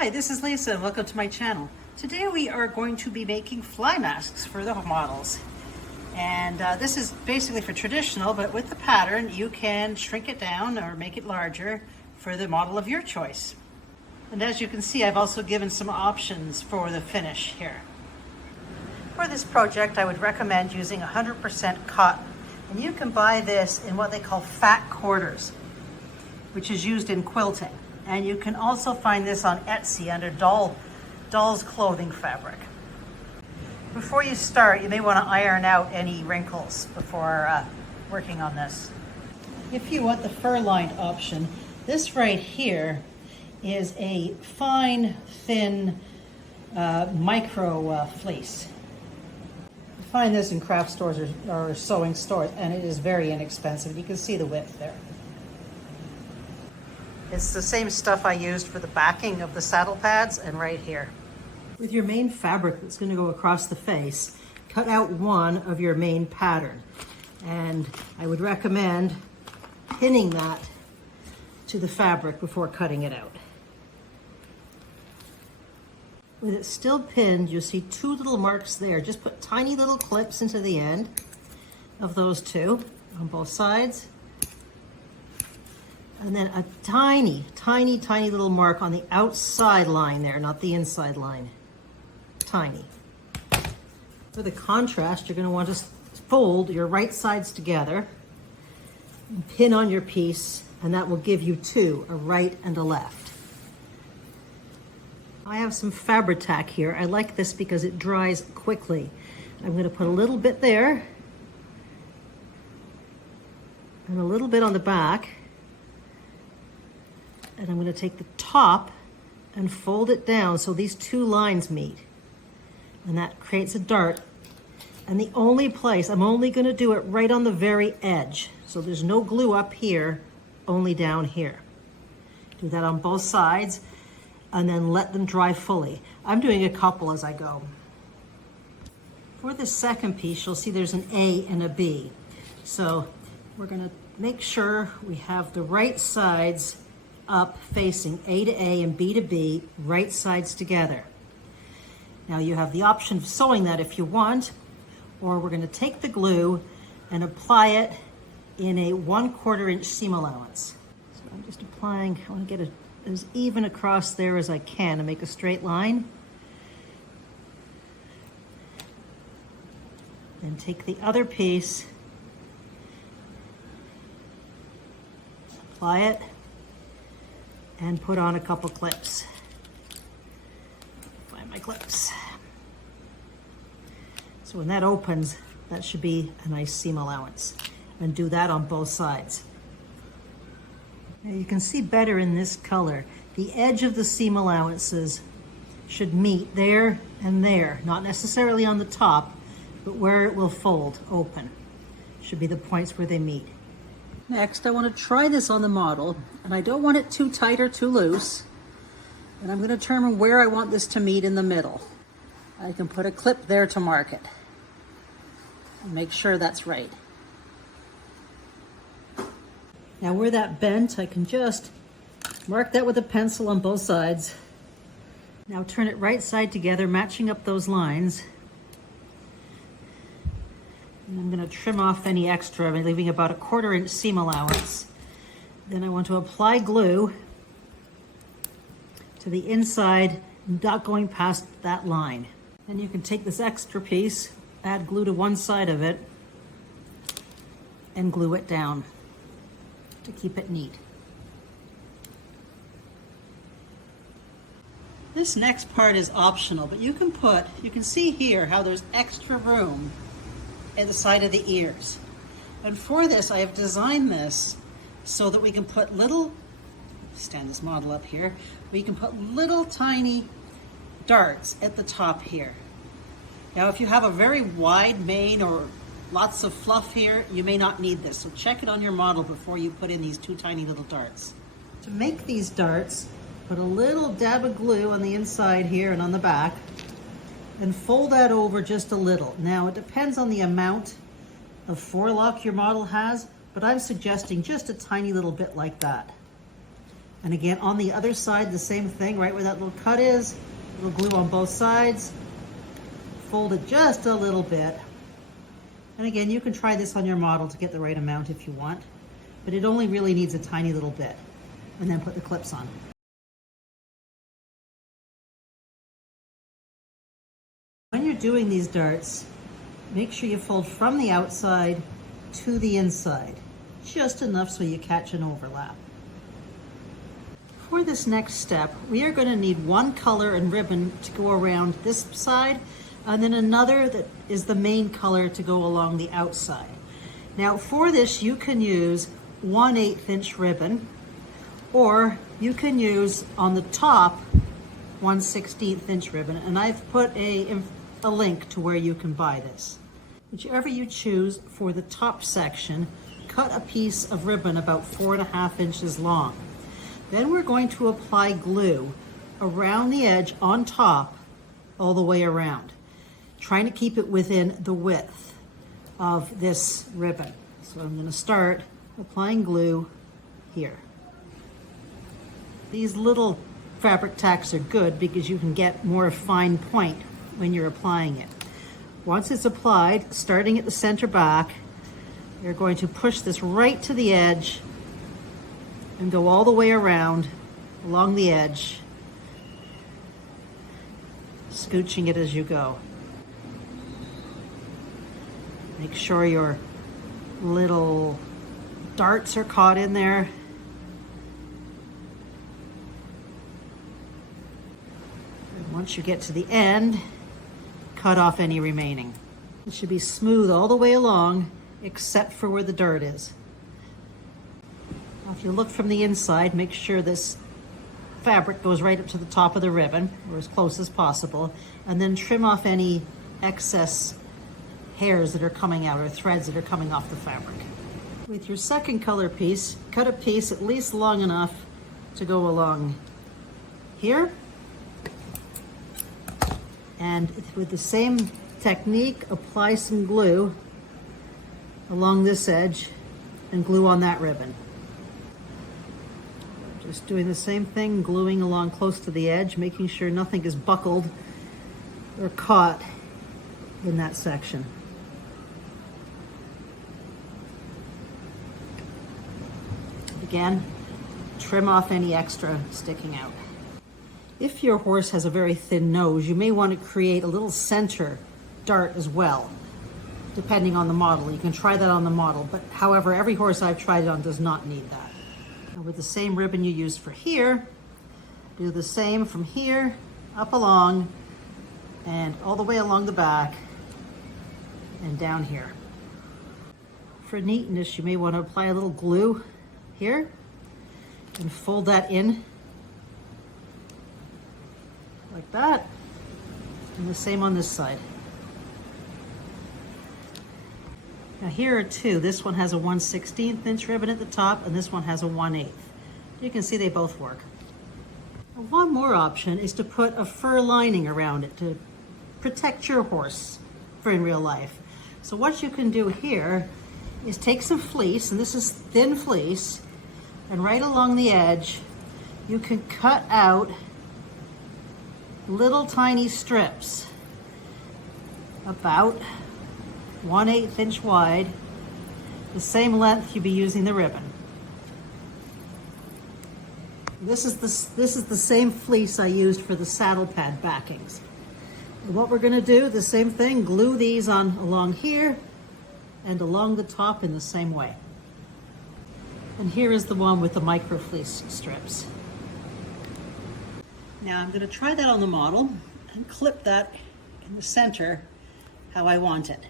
Hi, this is Lisa and welcome to my channel. Today we are going to be making fly masks for the models. And this is basically for traditional, but with the pattern you can shrink it down or make it larger for the model of your choice. And as you can see, I've also given some options for the finish here. For this project, I would recommend using 100% cotton. And you can buy this in what they call fat quarters, which is used in quilting. And you can also find this on Etsy under doll's clothing fabric. Before you start, you may want to iron out any wrinkles before working on this. If you want the fur-lined option, this right here is a fine, thin micro fleece. You find this in craft stores or sewing stores, and it is very inexpensive. You can see the width there. It's the same stuff I used for the backing of the saddle pads and right here. With your main fabric that's going to go across the face, cut out one of your main pattern. And I would recommend pinning that to the fabric before cutting it out. With it still pinned, you'll see two little marks there. Just put tiny little clips into the end of those two on both sides. And then a tiny, tiny, tiny little mark on the outside line there, not the inside line. Tiny. For the contrast, you're going to want to fold your right sides together and pin on your piece, and that will give you two, a right and a left. I have some Fabri-Tac here. I like this because it dries quickly. I'm going to put a little bit there and a little bit on the back. And I'm going to take the top and fold it down so these two lines meet. And that creates a dart. And the only place, I'm only going to do it right on the very edge. So there's no glue up here, only down here. Do that on both sides and then let them dry fully. I'm doing a couple as I go. For the second piece, you'll see there's an A and a B. So we're going to make sure we have the right sides up facing A to A and B to B, right sides together. Now you have the option of sewing that if you want, or we're going to take the glue and apply it in a 1/4 inch seam allowance. So I'm just applying, I want to get it as even across there as I can to make a straight line. Then take the other piece, apply it, and put on a couple clips. Find my clips. So when that opens, that should be a nice seam allowance. And do that on both sides. Now you can see better in this color. The edge of the seam allowances should meet there and there, not necessarily on the top, but where it will fold open. Should be the points where they meet. Next, I want to try this on the model, and I don't want it too tight or too loose. And I'm going to determine where I want this to meet in the middle. I can put a clip there to mark it. And make sure that's right. Now where that bent, I can just mark that with a pencil on both sides. Now turn it right side together, matching up those lines. And I'm going to trim off any extra, I'm leaving about a 1/4 inch seam allowance. Then I want to apply glue to the inside, not going past that line. And you can take this extra piece, add glue to one side of it, and glue it down to keep it neat. This next part is optional, but you can see here how there's extra room at the side of the ears. And for this, I have designed this so that we can put little, stand this model up here, we can put little tiny darts at the top here. Now, if you have a very wide mane or lots of fluff here, you may not need this. So check it on your model before you put in these two tiny little darts. To make these darts, put a little dab of glue on the inside here and on the back, and fold that over just a little. Now it depends on the amount of forelock your model has, but I'm suggesting just a tiny little bit like that. And again, on the other side, the same thing, right where that little cut is, little glue on both sides. Fold it just a little bit. And again, you can try this on your model to get the right amount if you want, but it only really needs a tiny little bit. And then put the clips on. When you're doing these darts, make sure you fold from the outside to the inside, just enough so you catch an overlap. For this next step, we are going to need one color and ribbon to go around this side, and then another that is the main color to go along the outside. Now for this, you can use 1/8 inch ribbon, or you can use on the top 1/16 inch ribbon, and I've put a link to where you can buy this. Whichever you choose for the top section, cut a piece of ribbon about 4.5 inches long. Then we're going to apply glue around the edge on top all the way around, trying to keep it within the width of this ribbon. So I'm going to start applying glue here. These little fabric tacks are good because you can get more fine point when you're applying it. Once it's applied, starting at the center back, you're going to push this right to the edge and go all the way around along the edge, scooching it as you go. Make sure your little darts are caught in there. And once you get to the end, cut off any remaining. It should be smooth all the way along except for where the dart is. Now, if you look from the inside, make sure this fabric goes right up to the top of the ribbon, or as close as possible, and then trim off any excess hairs that are coming out or threads that are coming off the fabric. With your second color piece, cut a piece at least long enough to go along here. And with the same technique, apply some glue along this edge and glue on that ribbon. Just doing the same thing, gluing along close to the edge, making sure nothing is buckled or caught in that section. Again, trim off any extra sticking out. If your horse has a very thin nose, you may want to create a little center dart as well, depending on the model. You can try that on the model, but however, every horse I've tried it on does not need that. And with the same ribbon you used for here, do the same from here, up along, and all the way along the back, and down here. For neatness, you may want to apply a little glue here, and fold that in like that, and the same on this side. Now here are two. This one has a 1/16 inch ribbon at the top, and this one has a 1/8. You can see they both work. Now, one more option is to put a fur lining around it to protect your horse for in real life. So what you can do here is take some fleece, and this is thin fleece, and right along the edge, you can cut out little tiny strips about 1/8 inch wide, the same length you'd be using the ribbon. This is the same fleece I used for the saddle pad backings. And what we're going to do, the same thing, glue these on along here and along the top in the same way. And here is the one with the micro fleece strips. Now I'm going to try that on the model and clip that in the center how I want it.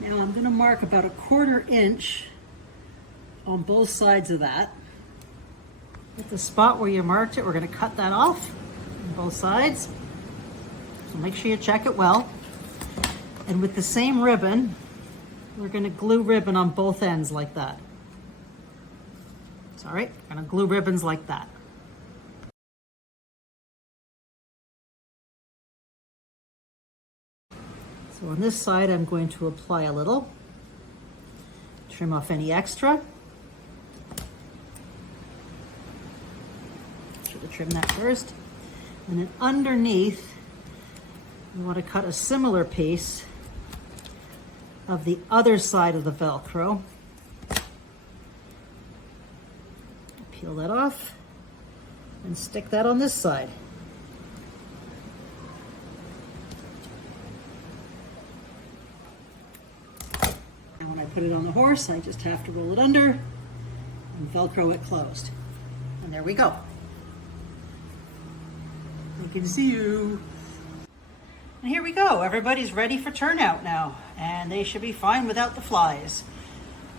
Now I'm going to mark about 1/4 inch on both sides of that. At the spot where you marked it, we're going to cut that off on both sides. So make sure you check it well. And with the same ribbon, we're going to glue ribbon on both ends like that. Sorry, we're going to glue ribbons like that. So on this side, I'm going to apply a little, trim off any extra. to trim that first. And then underneath, you want to cut a similar piece of the other side of the Velcro. Peel that off and stick that on this side. And when I put it on the horse, I just have to roll it under and Velcro it closed. And there we go. I can see you. And here we go. Everybody's ready for turnout now, and they should be fine without the flies.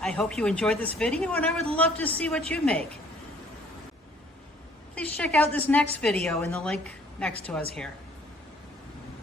I hope you enjoyed this video, and I would love to see what you make. Please check out this next video in the link next to us here.